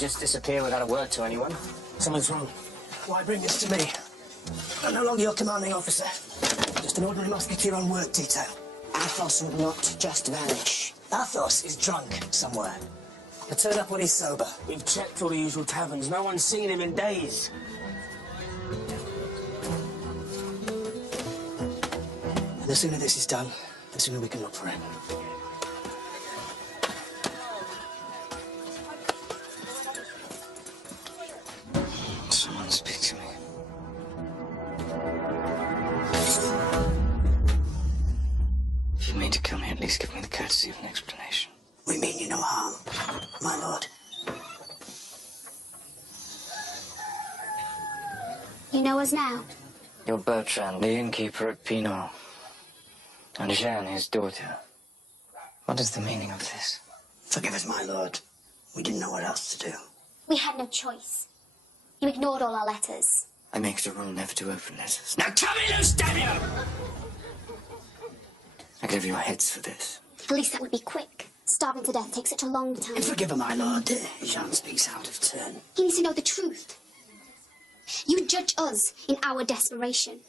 just disappear without a word to anyone. Something's wrong. Why bring this to me? I'm no longer your commanding officer. Just an ordinary musketeer on work detail. Athos would not just vanish. Athos is drunk somewhere. He'll turn up when he's sober. We've checked all the usual taverns. No one's seen him in days. And the sooner this is done, the sooner we can look for him. Someone speak to me. If you mean to kill me, at least give me the courtesy of an explanation. We mean you no harm, my lord. You know us now? You're Bertrand, the innkeeper at Pinot, and Jeanne, his daughter. What is the meaning of this? Forgive us, my lord. We didn't know what else to do. We had no choice. You ignored all our letters. I make it a rule never to open letters. Now cut me loose, damn you! I give you your heads for this. At least that would be quick. Starving to death takes such a long time. Forgive her, my lord. Jean speaks out of turn. He needs to know the truth. You judge us in our desperation.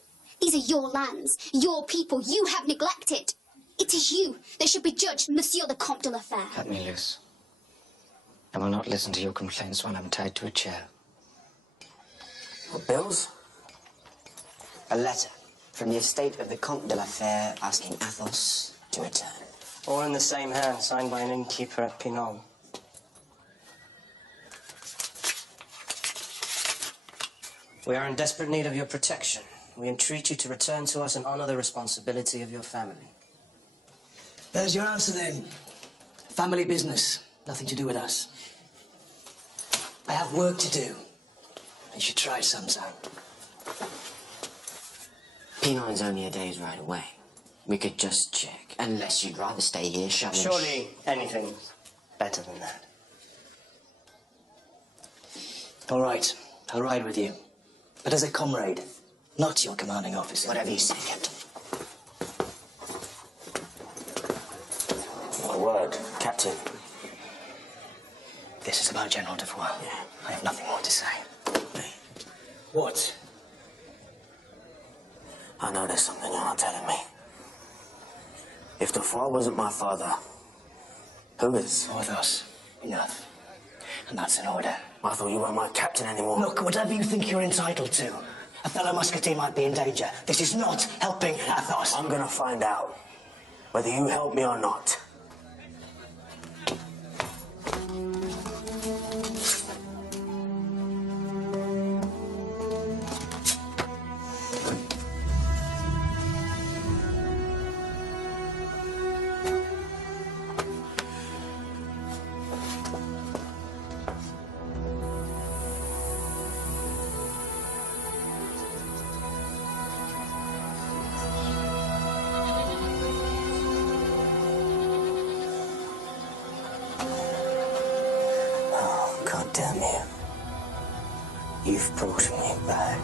These are your lands, your people you have neglected. It is you that should be judged, Monsieur the Comte de la Fère. Cut me loose. I will not listen to your complaints while I'm tied to a chair. What bills? A letter from the estate of the Comte de la Fère asking Athos to return. All in the same hand, signed by an innkeeper at Pinot. We are in desperate need of your protection. We entreat you to return to us and honor the responsibility of your family. There's your answer, then. Family business. Nothing to do with us. I have work to do. You should try sometime. Pinot is only a day's ride away. We could just check. Unless you'd rather stay here, shall we? Surely anything's better than that. All right. I'll ride with you. But as a comrade, not your commanding officer. Whatever you say, Captain. My word, Captain. This is about General Defoe. Yeah. I have nothing more to say. What? I know there's something you're not telling me. If Defoe wasn't my father, who is? Porthos. Enough. And that's an order. I thought you weren't my captain anymore. Look, whatever you think you're entitled to, a fellow musketeer might be in danger. This is not helping Athos. I'm gonna find out whether you help me or not. God damn you. You've brought me back.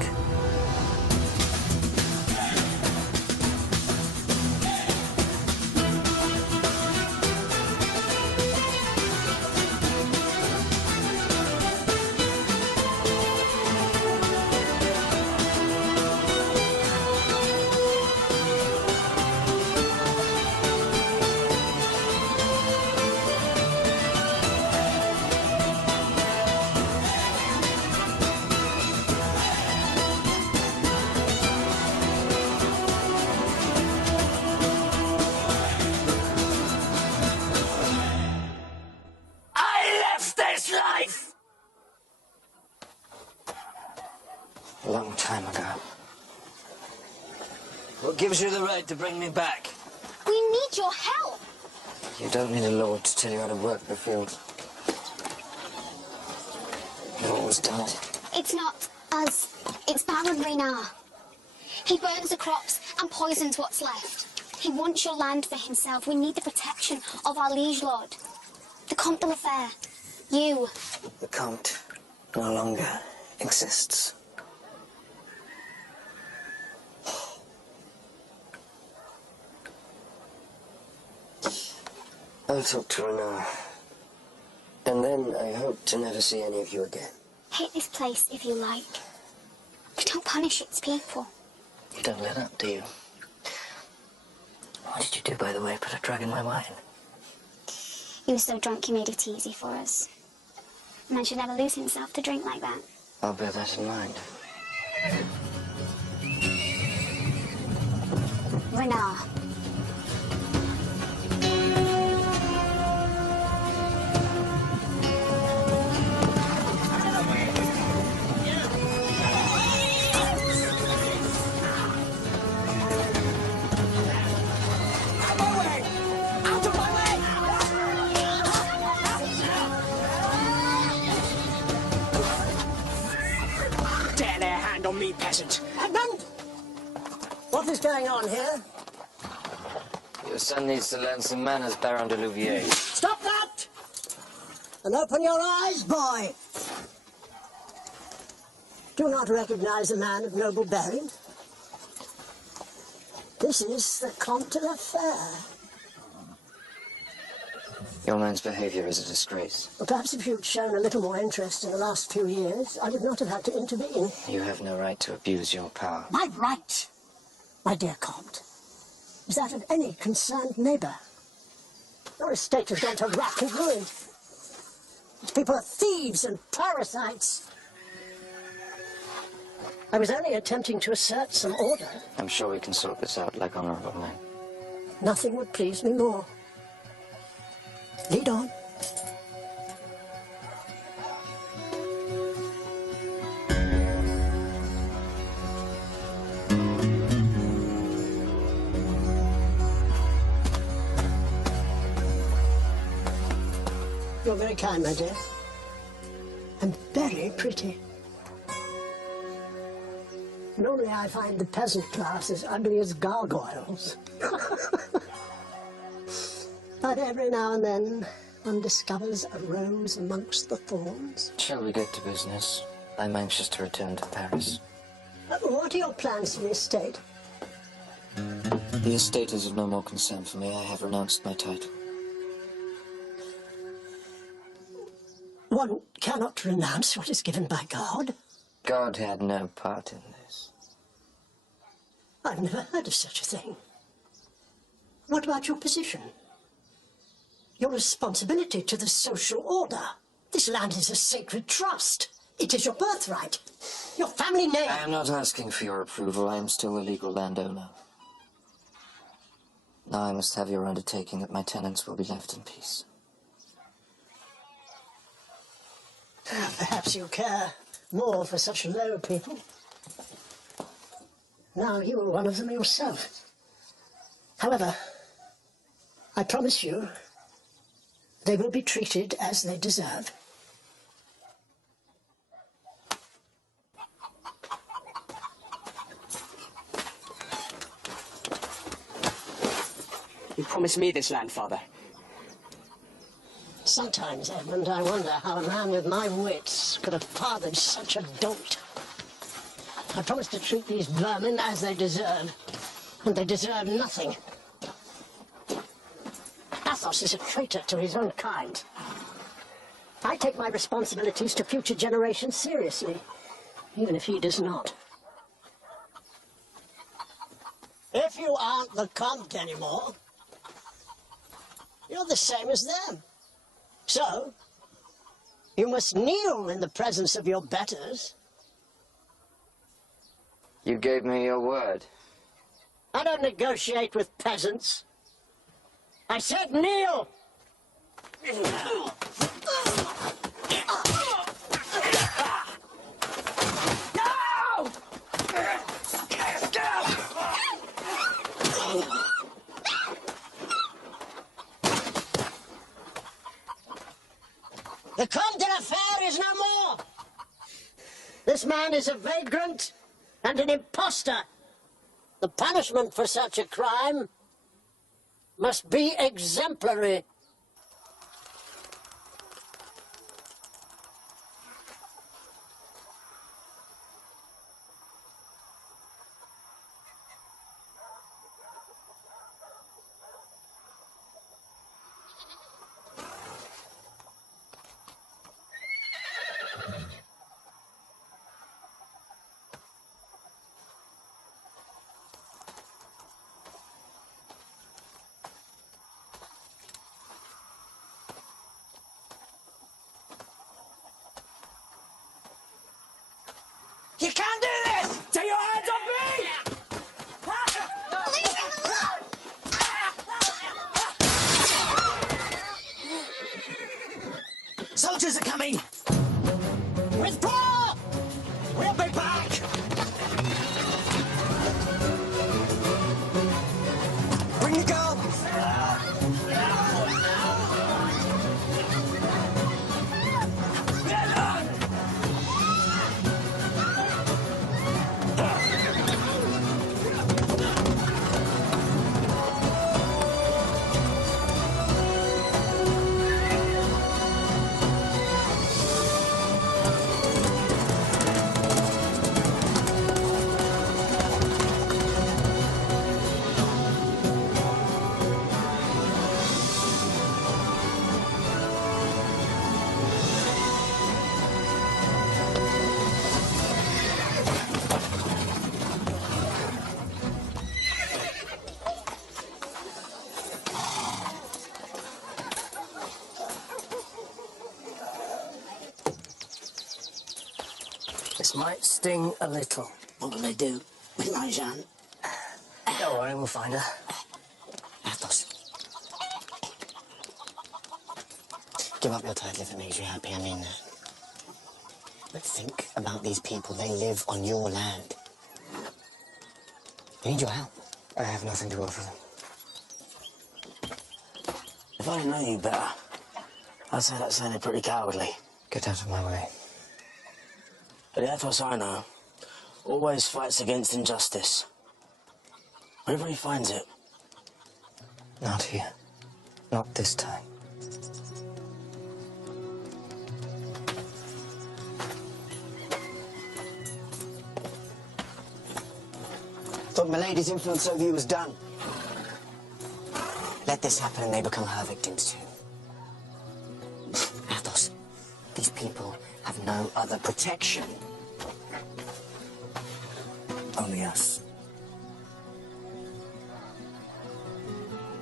Life! A long time ago. What gives you the right to bring me back? We need your help. You don't need a lord to tell you how to work the field. You've always done it. It's not us. It's Baron Reynard. He burns the crops and poisons what's left. He wants your land for himself. We need the protection of our liege lord, the Comte de la Fère. You. The Comte no longer exists. I'll talk to her now. And then I hope to never see any of you again. Hate this place if you like. But don't punish its people. You don't let up, do you? What did you do, by the way? Put a drug in my wine? He was so drunk he made it easy for us. A man should never lose himself to drink like that. I'll bear that in mind. Renard. Dare lay a hand on me, peasant. Edmund! What is going on here? Your son needs to learn some manners, Baron de Louviers. Stop that! And open your eyes, boy. Do not recognize a man of noble bearing. This is the Comte de la Fère. Your man's behavior is a disgrace. Well, perhaps if you'd shown a little more interest in the last few years, I would not have had to intervene. You have no right to abuse your power. My right, my dear Comte, is that of any concerned neighbour. Your estate has gone to rack and ruin. Its people are thieves and parasites. I was only attempting to assert some order. I'm sure we can sort this out like honourable men. Nothing would please me more. Lead on. You're very kind, my dear. And very pretty. Normally I find the peasant class as ugly as gargoyles. But every now and then one discovers a rose amongst the thorns. Shall we get to business? I'm anxious to return to Paris. What are your plans for the estate? The estate is of no more concern for me. I have renounced my title. One cannot renounce what is given by God. God had no part in this. I've never heard of such a thing. What about your position? Your responsibility to the social order. This land is a sacred trust. It is your birthright. Your family name. I am not asking for your approval. I am still a legal landowner. Now I must have your undertaking that my tenants will be left in peace. Perhaps you care more for such low people. Now you are one of them yourself. However, I promise you, they will be treated as they deserve. You promised me this land, Father. Sometimes, Edmund, I wonder how a man with my wits could have fathered such a dolt. I promised to treat these vermin as they deserve, and they deserve nothing. Athos is a traitor to his own kind. I take my responsibilities to future generations seriously, even if he does not. If you aren't the Comte anymore, you're the same as them. So, you must kneel in the presence of your betters. You gave me your word. I don't negotiate with peasants. I said kneel! The Comte de la Fère is no more! This man is a vagrant and an impostor. The punishment for such a crime must be exemplary. You can't do this! Take your hands off me! Leave him alone! Soldiers are coming! Withdraw! We'll be back! Bring the girl! This might sting a little. What will they do with my Jeanne? Don't worry, we'll find her. Athos. Give up your title if it makes you happy, I mean that. But think about these people. They live on your land. They need your help. I have nothing to offer them. If I didn't know you better, I'd say that sounded pretty cowardly. Get out of my way. But the Athos I know always fights against injustice. Wherever he finds it. Not here. Not this time. Thought Milady's influence over you was done. Let this happen and they become her victims too. Athos, these people have no other protection. Only us.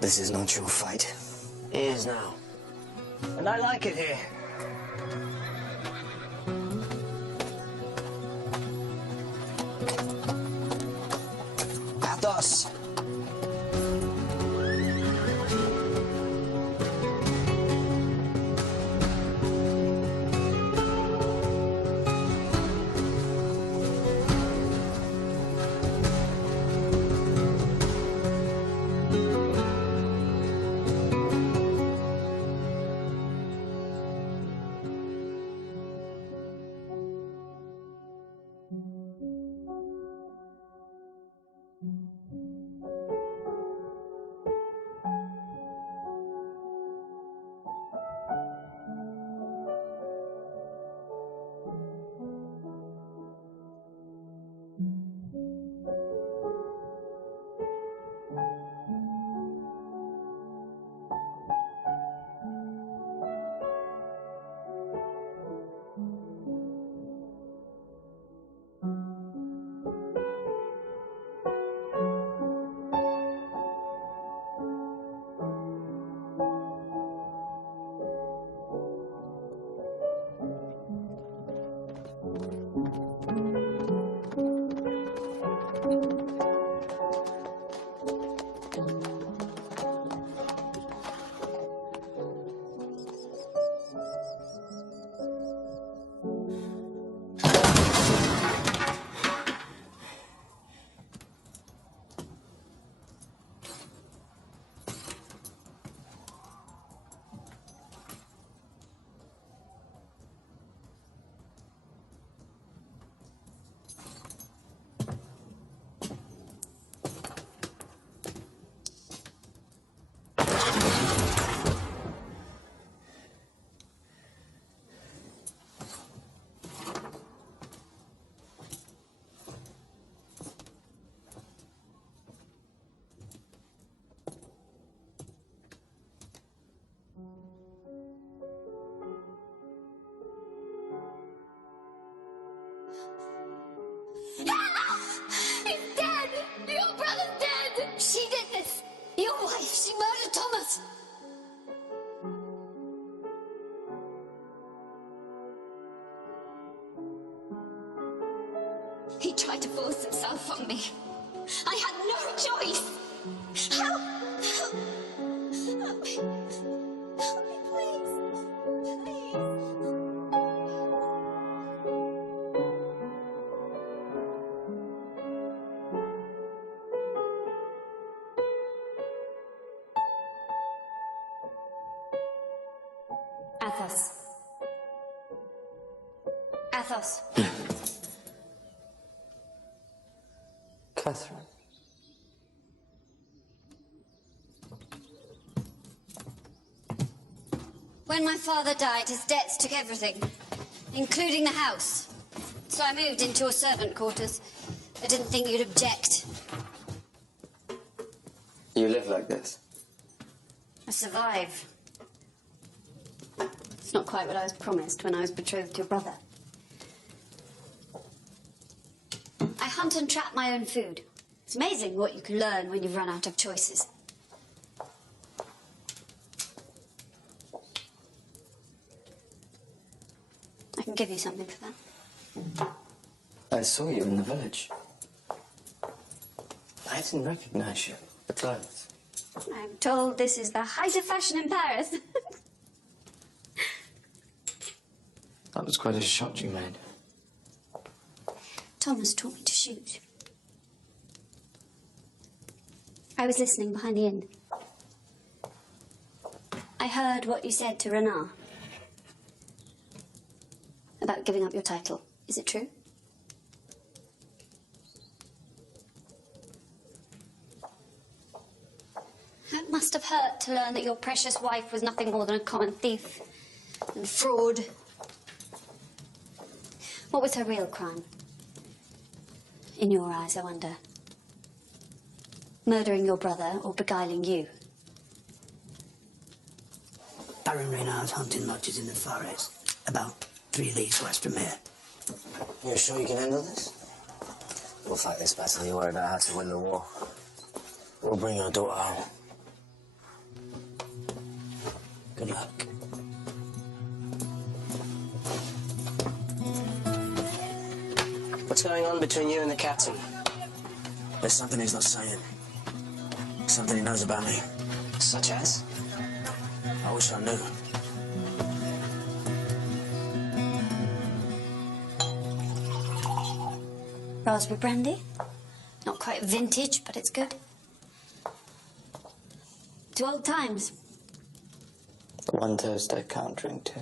This is not your fight. It is now. And I like it here. Athos! He's dead! Your brother's dead! She did this! Your wife, she murdered Thomas! He tried to force himself on me. I had no choice! Help! Help! Help me! Help me, please! Please! Athos. Athos. Catherine. When my father died, his debts took everything, including the house. So I moved into your servant quarters. I didn't think you'd object. You live like this? I survive. It's not quite what I was promised when I was betrothed to your brother. I hunt and trap my own food. It's amazing what you can learn when you've run out of choices. I can give you something for that. I saw you in the village. I didn't recognize you. The clothes. I'm told this is the height of fashion in Paris. That was quite a shot you made. Thomas taught me to shoot. I was listening behind the inn. I heard what you said to Renard about giving up your title. Is it true? It must have hurt to learn that your precious wife was nothing more than a common thief and fraud. What was her real crime? In your eyes, I wonder. Murdering your brother or beguiling you? Baron Reynard's hunting lodges in the forest, about 3 leagues west from here. You're sure you can handle this? We'll fight this battle. You worry about how to win the war. We'll bring your daughter home. Good luck. What's going on between you and the captain? There's something he's not saying. Something he knows about me. Such as? I wish I knew. Raspberry brandy? Not quite vintage, but it's good. To old times. One toast I can't drink to.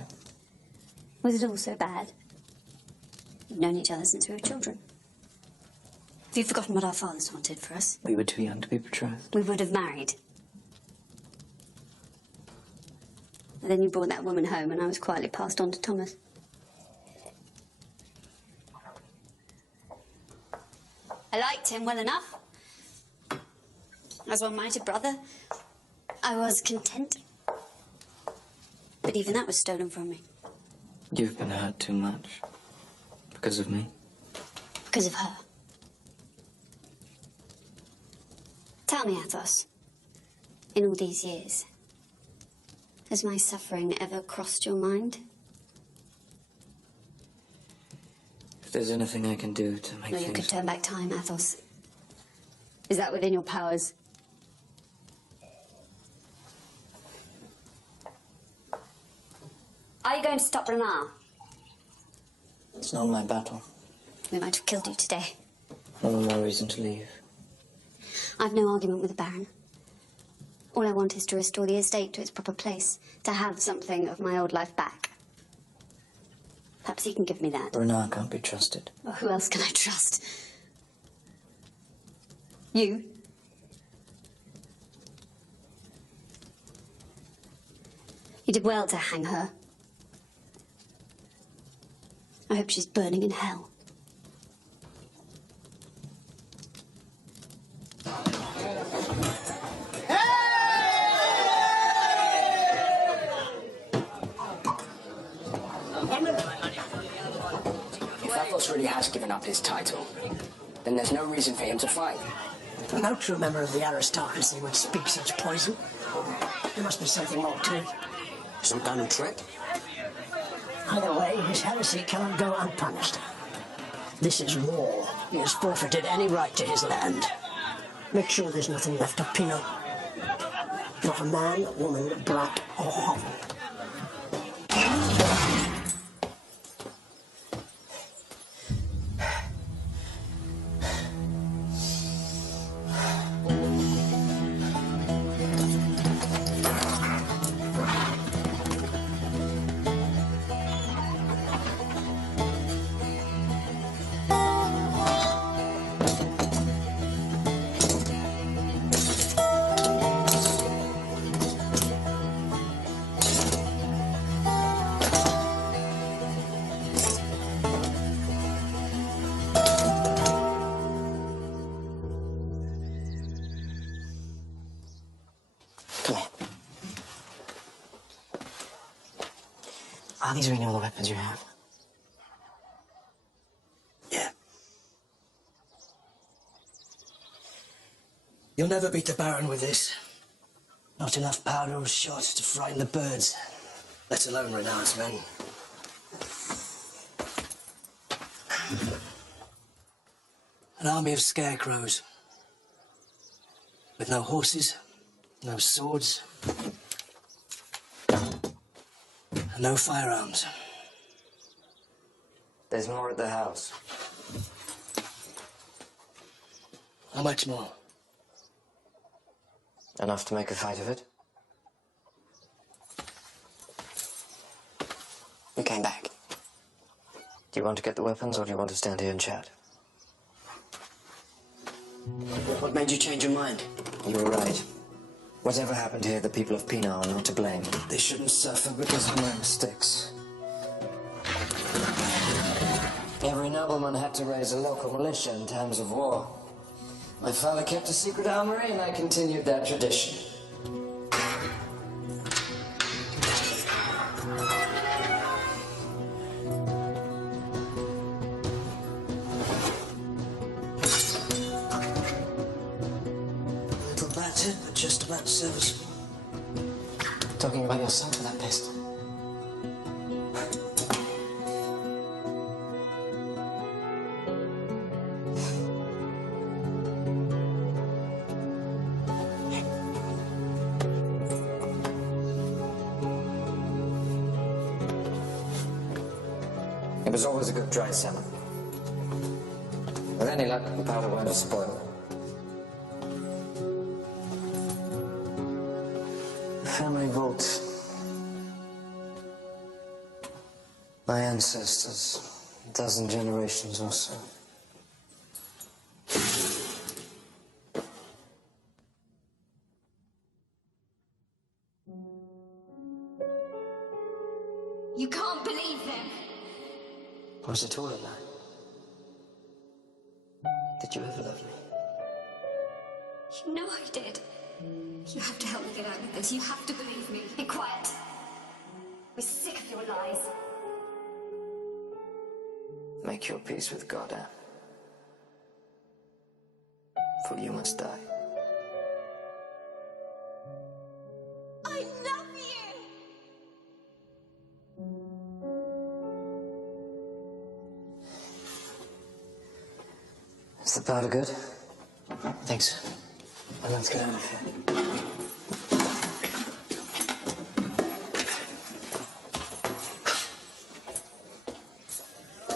Was it all so bad? We've known each other since we were children. Have you forgotten what our fathers wanted for us? We were too young to be betrothed. We would have married. And then you brought that woman home and I was quietly passed on to Thomas. I liked him well enough. As one might a brother. I was content. But even that was stolen from me. You've been hurt too much. Because of me. Because of her. Tell me, Athos, in all these years, has my suffering ever crossed your mind? If there's anything I can do to make No, you things... could turn back time, Athos. Is that within your powers? Are you going to stop Renard? It's not my battle. We might have killed you today. No more reason to leave. I've no argument with the Baron. All I want is to restore the estate to its proper place, to have something of my old life back. Perhaps he can give me that. Renard can't be trusted. Well, who else can I trust? You? You did well to hang her. I hope she's burning in hell. If Athos boss really has given up his title, then there's no reason for him to fight. No true member of the aristocracy would speak such poison. There must be something more to it. Some kind of trick? Either way, his heresy cannot go unpunished. This is war. He has forfeited any right to his land. Make sure there's nothing left of Pino. Not a man, woman, brat, or hovel. Come here. Are these really all the weapons you have? Yeah. You'll never beat the Baron with this. Not enough powder or shot to frighten the birds, let alone Renard's men. An army of scarecrows. With no horses, no swords, and no firearms. There's more at the house. How much more? Enough to make a fight of it? You came back. Do you want to get the weapons, or do you want to stand here and chat? What made you change your mind? You were right. Whatever happened here, the people of Pina are not to blame. They shouldn't suffer because of my mistakes. Every nobleman had to raise a local militia in times of war. My father kept a secret armory, and I continued that tradition. Little battered, but just about serviceable. Talking about your son for that pistol. It was always a good dry summer. With any luck, the powder won't spoil. The family vault. My ancestors, a dozen generations or so. You can't believe him. Was it all a lie? Did you ever love me? You know I did. You have to help me get out of this. You have to believe me. Be quiet. We're sick of your lies. Make your peace with God, Anne. For you must die. I love you! Is the powder good? Thanks. Well, let's get out of here.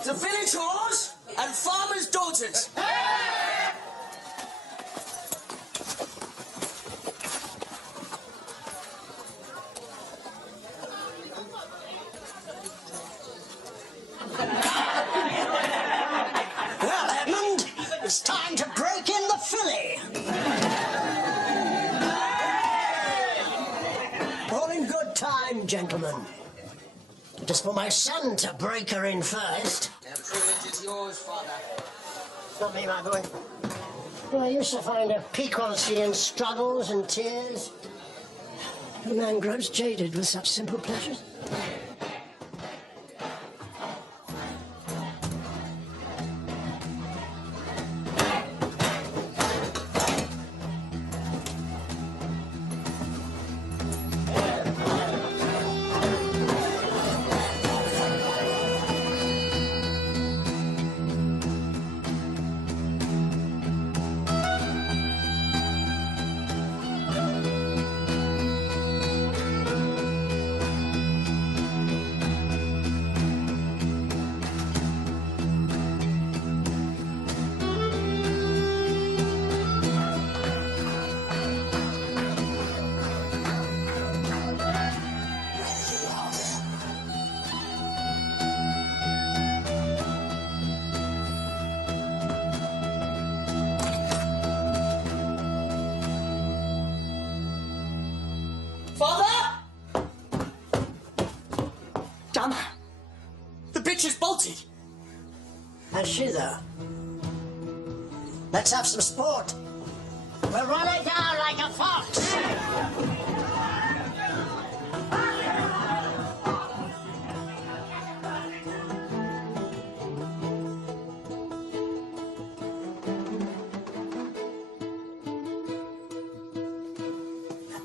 The village whores and farmers' daughters. Well, Edmund, it's time to break in the filly. All in good time, gentlemen. It is for my son to break her in first. The privilege is yours, Father. Not me, my boy. I used to find a piquancy in struggles and tears. The man grows jaded with such simple pleasures. Has she, though? Let's have some sport. We'll run it down like a fox.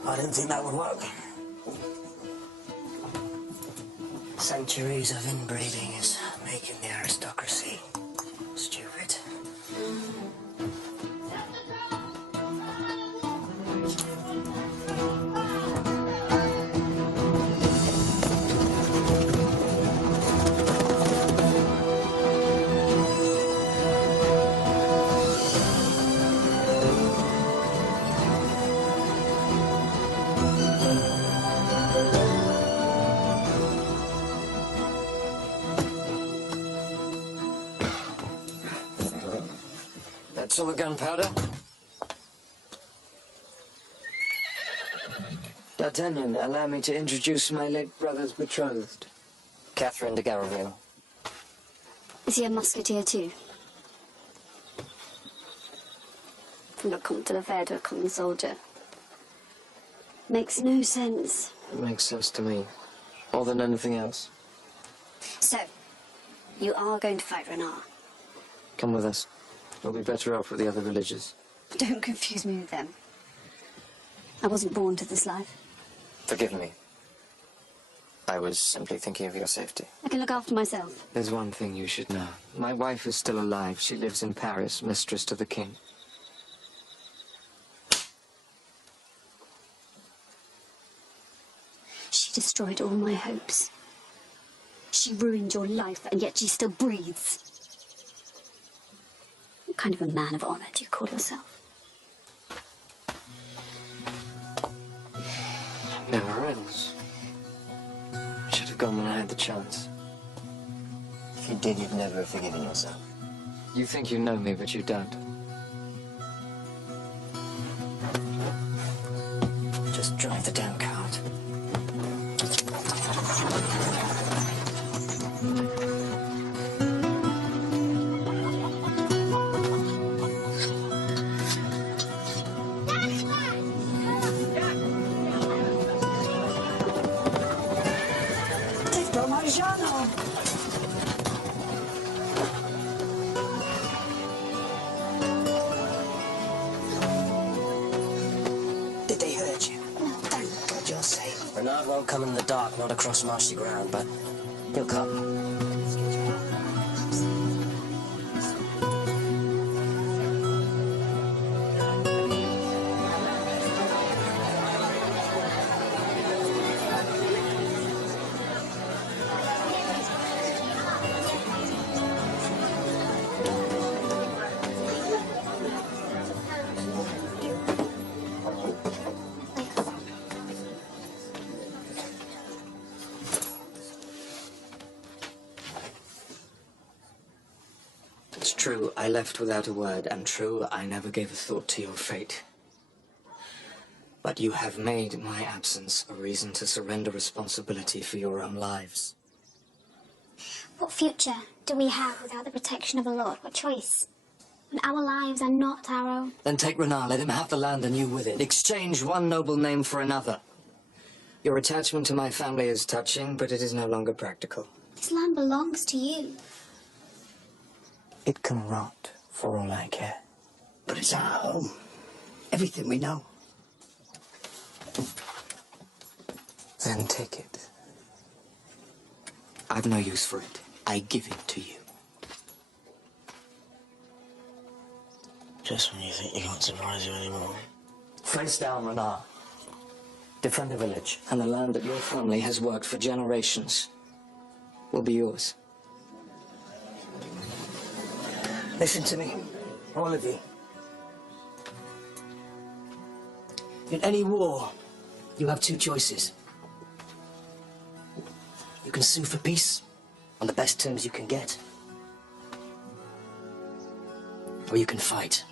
I didn't think that would work. Centuries of inbreeding is making the aristocracy stupid. That's all the gunpowder. D'Artagnan, allow me to introduce my late brother's betrothed. Catherine de Garaville. Is he a musketeer too? From the Comte de la Fère to a common soldier. Makes no sense. It makes sense to me. More than anything else. So, you are going to fight Renard. Come with us. We'll be better off with the other villagers. Don't confuse me with them. I wasn't born to this life. Forgive me. I was simply thinking of your safety. I can look after myself. There's one thing you should know. My wife is still alive. She lives in Paris, mistress to the king. She destroyed all my hopes. She ruined your life, and yet she still breathes. What kind of a man of honor do you call yourself? Never ends. I should have gone when I had the chance. If you did, you'd never have forgiven yourself. You think you know me, but you don't. Just drive the damn cart. Did they hurt you? No, don't. God, you're safe. Renard won't come in the dark, not across marshy ground, but he'll come. It's true, I left without a word, and true, I never gave a thought to your fate. But you have made my absence a reason to surrender responsibility for your own lives. What future do we have without the protection of a lord? What choice? When our lives are not our own. Then take Renard, let him have the land and you with it. Exchange one noble name for another. Your attachment to my family is touching, but it is no longer practical. This land belongs to you. It can rot, for all I care. But it's our home. Everything we know. Then take it. I've no use for it. I give it to you. Just when you think you can't surprise you anymore. Face down, Renard. Defend the village, and the land that your family has worked for generations will be yours. Listen to me, all of you. In any war, you have two choices. You can sue for peace on the best terms you can get, or you can fight.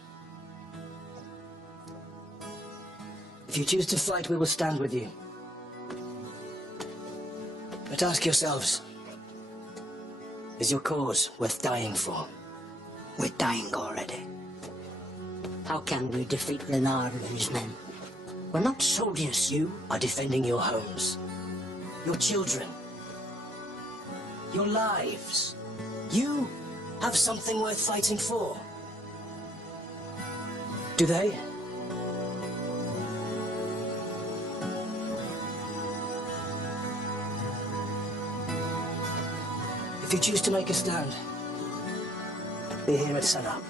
If you choose to fight, we will stand with you. But ask yourselves, is your cause worth dying for? We're dying already. How can we defeat Renard and his men? We're not soldiers. You are defending your homes, your children, your lives. You have something worth fighting for. Do they? If you choose to make a stand, be here at sunup.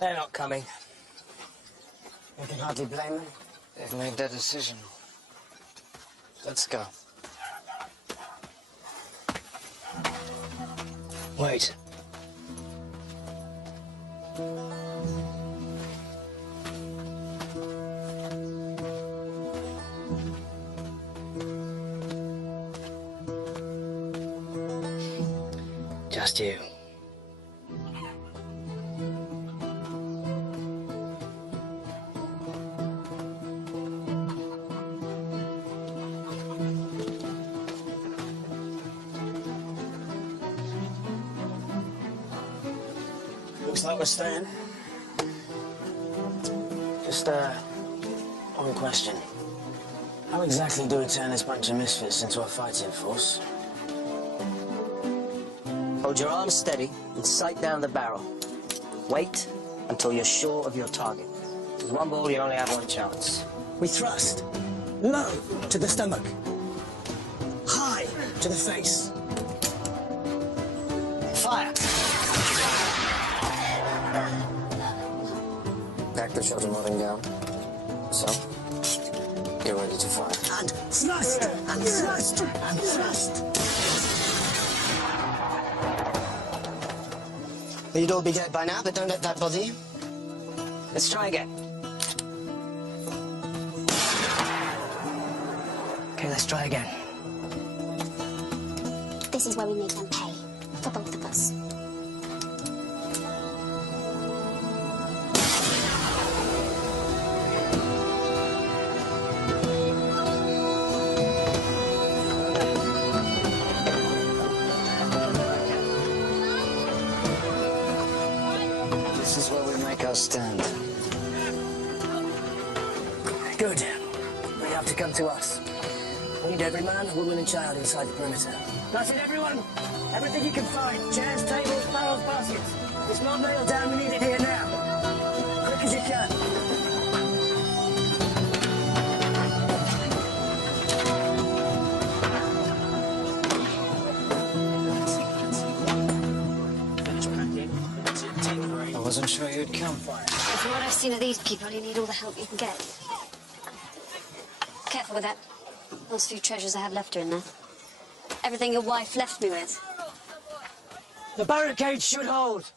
They're not coming. You can hardly blame them. They've made their decision. Let's go. Wait. Just you. Looks like we're staying. Just, one question. How exactly do we turn this bunch of misfits into a fighting force? Hold your arms steady and sight down the barrel. Wait until you're sure of your target. With one ball, you only have one chance. We thrust. Low to the stomach. High to the face. Fire. Back the children loading down. So, get ready to fire. And thrust. And thrust. And thrust. You'd all be dead by now, but don't let that bother you. Let's try again. Okay, let's try again. This is where we make them pay. For both of us. This is where we make our stand. Good. But you have to come to us. We need every man, woman and child inside the perimeter. That's it, everyone. Everything you can find. Chairs, tables, barrels, baskets. It's not nailed down. We need it here now. Quick as you can. I wasn't sure you'd come. From what I've seen of these people, you need all the help you can get. Careful with that. Last few treasures I have left are in there. Everything your wife left me with. The barricade should hold.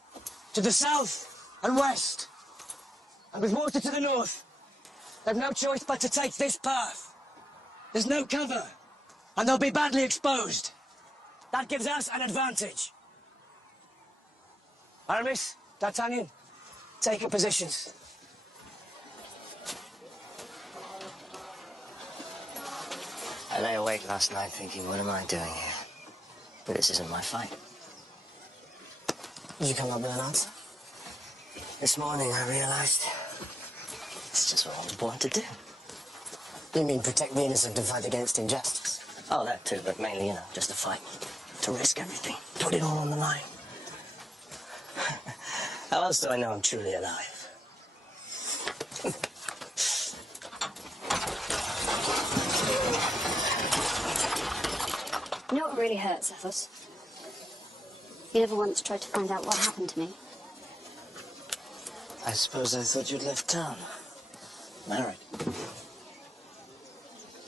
To the south and west. And with water to the north. They've no choice but to take this path. There's no cover. And they'll be badly exposed. That gives us an advantage. Aramis, D'Artagnan, take your positions. I lay awake last night thinking, what am I doing here? But this isn't my fight. Did you come up with an answer? This morning I realized it's just what I was born to do. You mean protect the innocent and fight against injustice? Oh, that too, but mainly, just to fight. To risk everything. Put it all on the line. How else do I know I'm truly alive? You know what really hurts, Athos? You never once tried to find out what happened to me. I suppose I thought you'd left town. Married.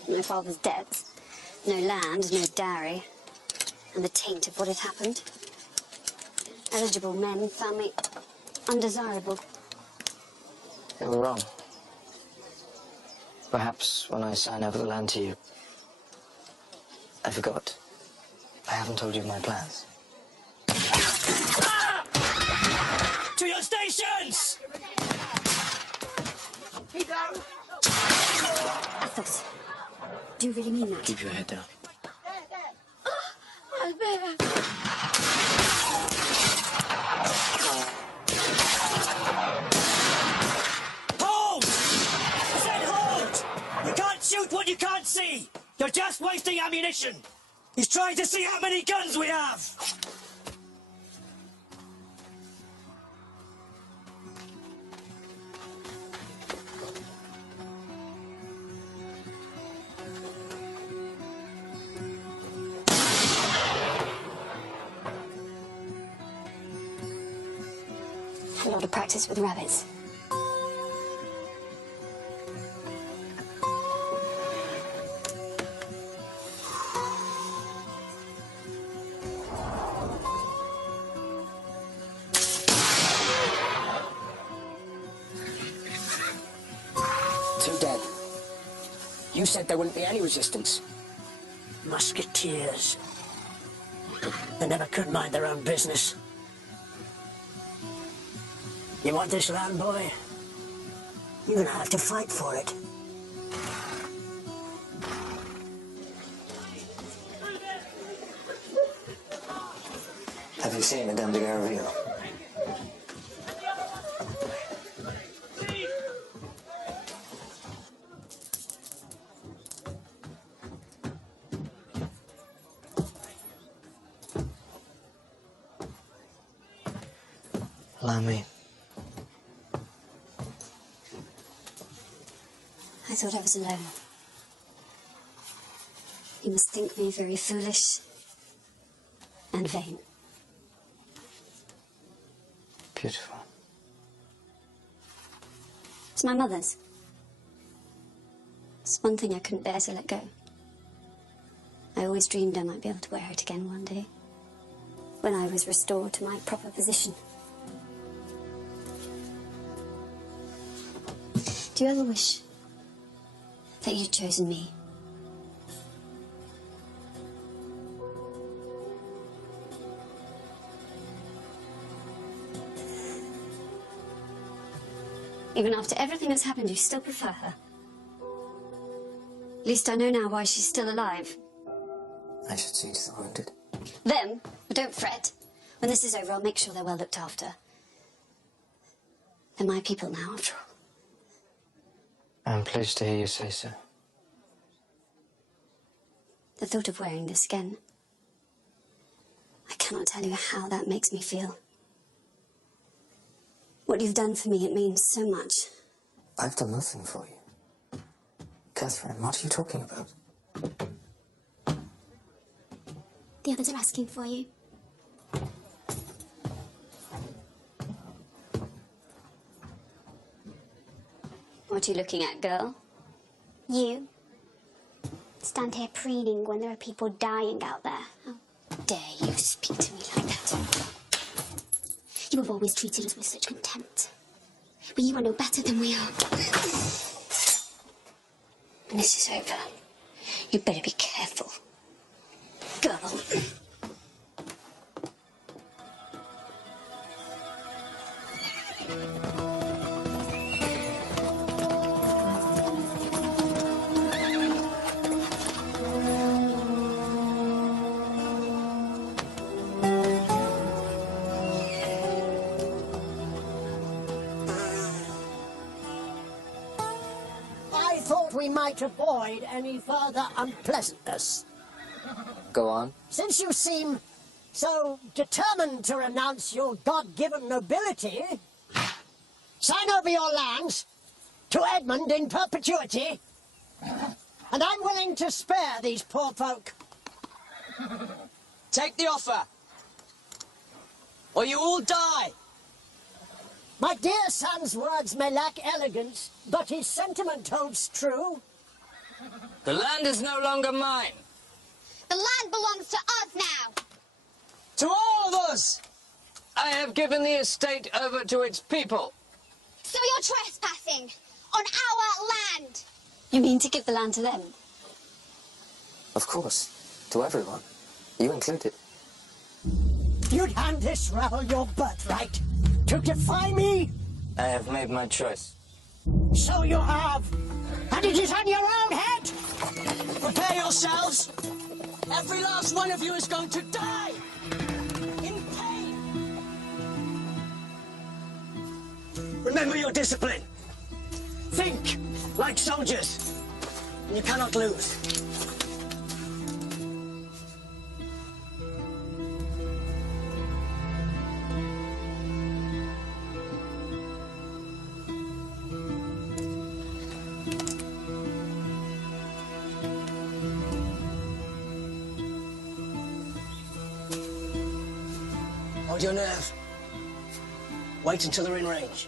My father's debts. No land, no dowry. And the taint of what had happened. Eligible men found me undesirable. You were wrong. Perhaps when I signed over the land to you, I forgot. I haven't told you my plans. To your stations! Athos, do you really mean that? Keep your head down. Hold! I said hold! You can't shoot what you can't see! You're just wasting ammunition! He's trying to see how many guns we have! A lot of practice with rabbits. Two dead. You said there wouldn't be any resistance. Musketeers. They never could mind their own business. You want this land, boy? You're gonna have to fight for it. Have you seen Madame de Garaville? Allow me. I thought I was alone. You must think me very foolish and vain. Beautiful. It's my mother's. It's one thing I couldn't bear to let go. I always dreamed I might be able to wear it again one day, when I was restored to my proper position. Do you ever wish that you'd chosen me? Even after everything that's happened, you still prefer her. At least I know now why she's still alive. I should see to the wounded. Them? But don't fret. When this is over, I'll make sure they're well looked after. They're my people now, after all. I'm pleased to hear you say so. The thought of wearing this again, I cannot tell you how that makes me feel. What you've done for me, it means so much. I've done nothing for you. Catherine, what are you talking about? The others are asking for you. What are you looking at, girl? You. Stand here preening when there are people dying out there. How dare you speak to me like that? You have always treated us with such contempt. But you are no better than we are. When this is over, you'd better be careful. Girl. I thought we might avoid any further unpleasantness. Go on. Since you seem so determined to renounce your God-given nobility, sign over your lands to Edmund in perpetuity, and I'm willing to spare these poor folk. Take the offer, or you all die. My dear son's words may lack elegance, but his sentiment holds true. The land is no longer mine. The land belongs to us now. To all of us! I have given the estate over to its people. So you're trespassing on our land. You mean to give the land to them? Of course, to everyone. You included. You'd hand this rabble your birthright to defy me? I have made my choice. So you have. And it is on your own head. Prepare yourselves. Every last one of you is going to die. In pain. Remember your discipline. Think like soldiers. And you cannot lose. Hold your nerve. Wait until they're in range.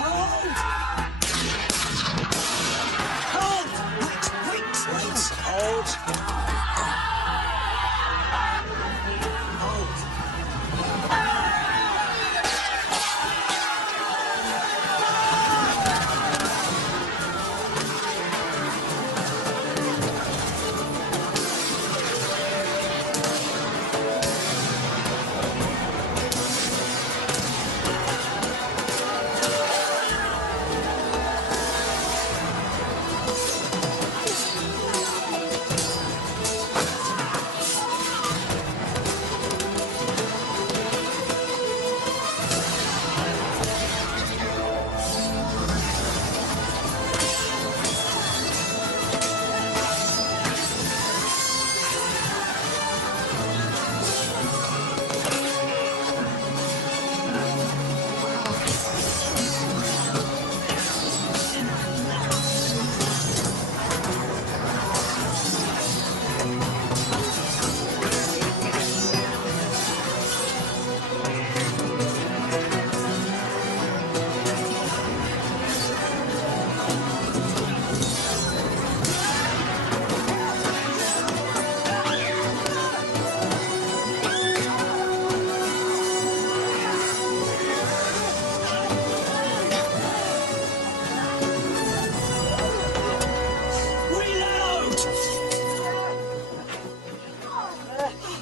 Hold! Hold!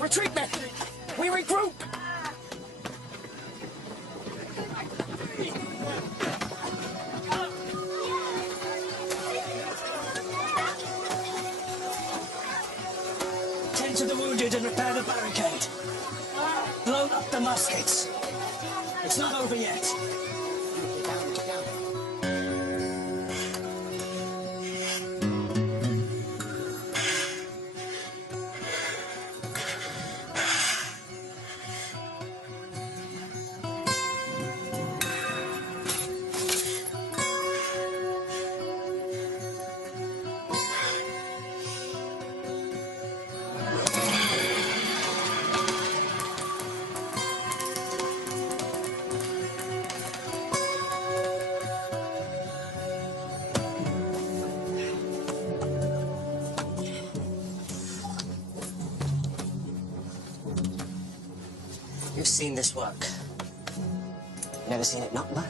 Retreat, men! We regroup! Tend to the wounded and repair the barricade. Load up the muskets. It's not over yet. You've seen this work. Never seen it not work.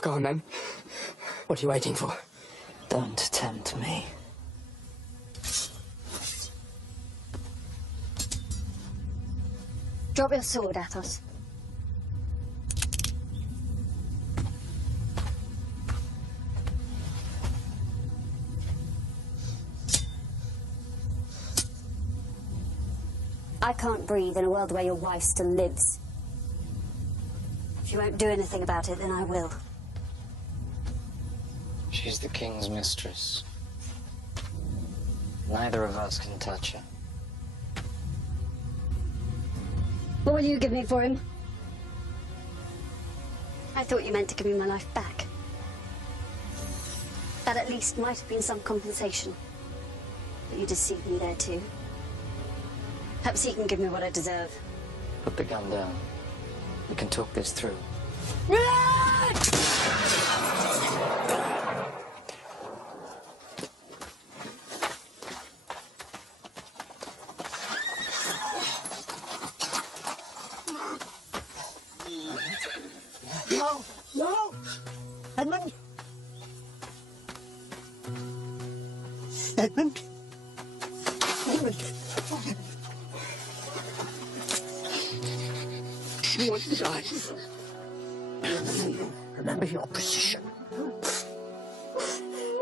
Go on, then. What are you waiting for? Don't tempt me. Drop your sword at us. I can't breathe in a world where your wife still lives. If you won't do anything about it, then I will. She's the king's mistress. Neither of us can touch her. What will you give me for him? I thought you meant to give me my life back. That at least might have been some compensation. But you deceived me there too. Perhaps he can give me what I deserve. Put the gun down. We can talk this through. No, no! Edmund! Edmund! Edmund! You want to die. Remember your position.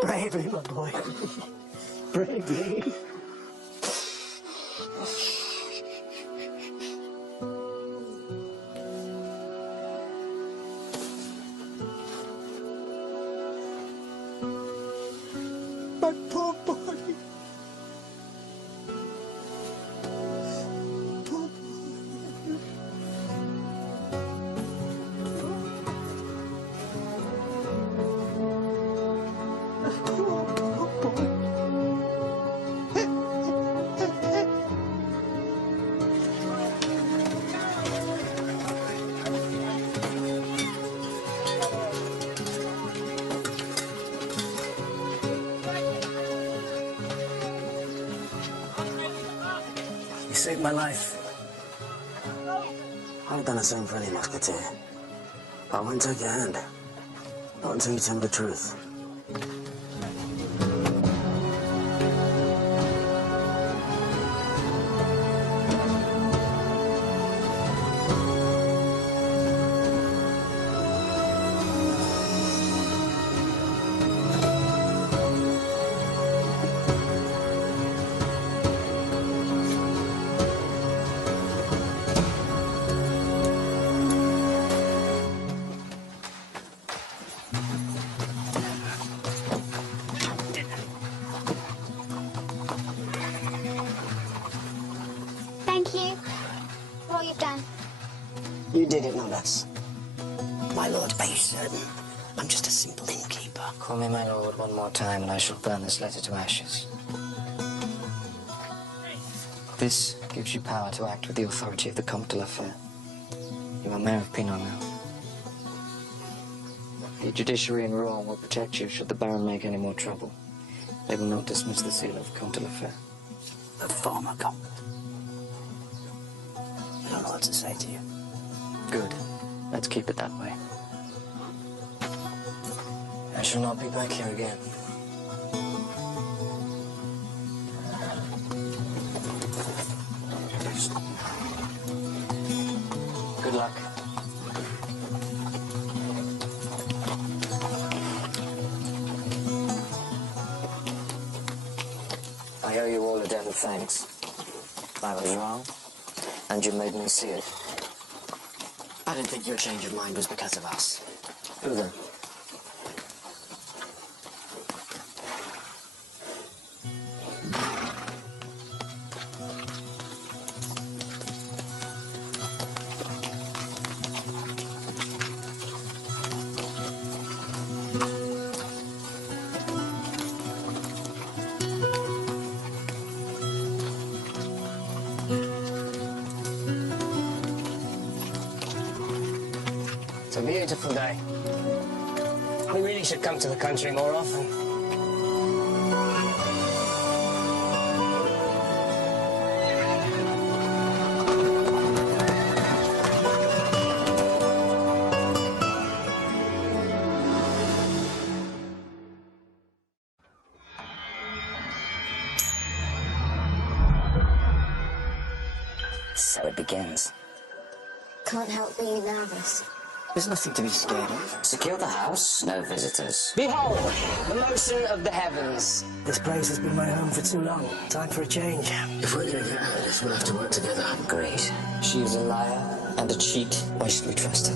Bravely, my boy. Bravely. My poor boy. Poor boy. You saved my life. I would have done the same for any musketeer. But I wouldn't take your hand. Not until you tell me the truth. Thank you for all you've done. You did it, not us. My lord, are you certain? I'm just a simple innkeeper. Call me my lord one more time and I shall burn this letter to ashes. This gives you power to act with the authority of the Comte de la Fere. You are Mayor of Pinot now. The judiciary in Rouen will protect you should the Baron make any more trouble. They will not dismiss the seal of Comte de la Fere. The former Comte. I don't know what to say to you. Good. Let's keep it that way. I shall not be back here again. Good luck. I owe you all a debt of thanks. I was wrong, and you made me see it. I didn't think your change of mind was because of us. Who then? It's a beautiful day. We really should come to the country more often. So it begins. Can't help being nervous. There's nothing to be scared of. Secure the house, no visitors. Behold, the motion of the heavens. This place has been my home for too long. Time for a change. If we're gonna get out of this, we'll have to work together. Agreed. She is a liar and a cheat. Why should we trust her?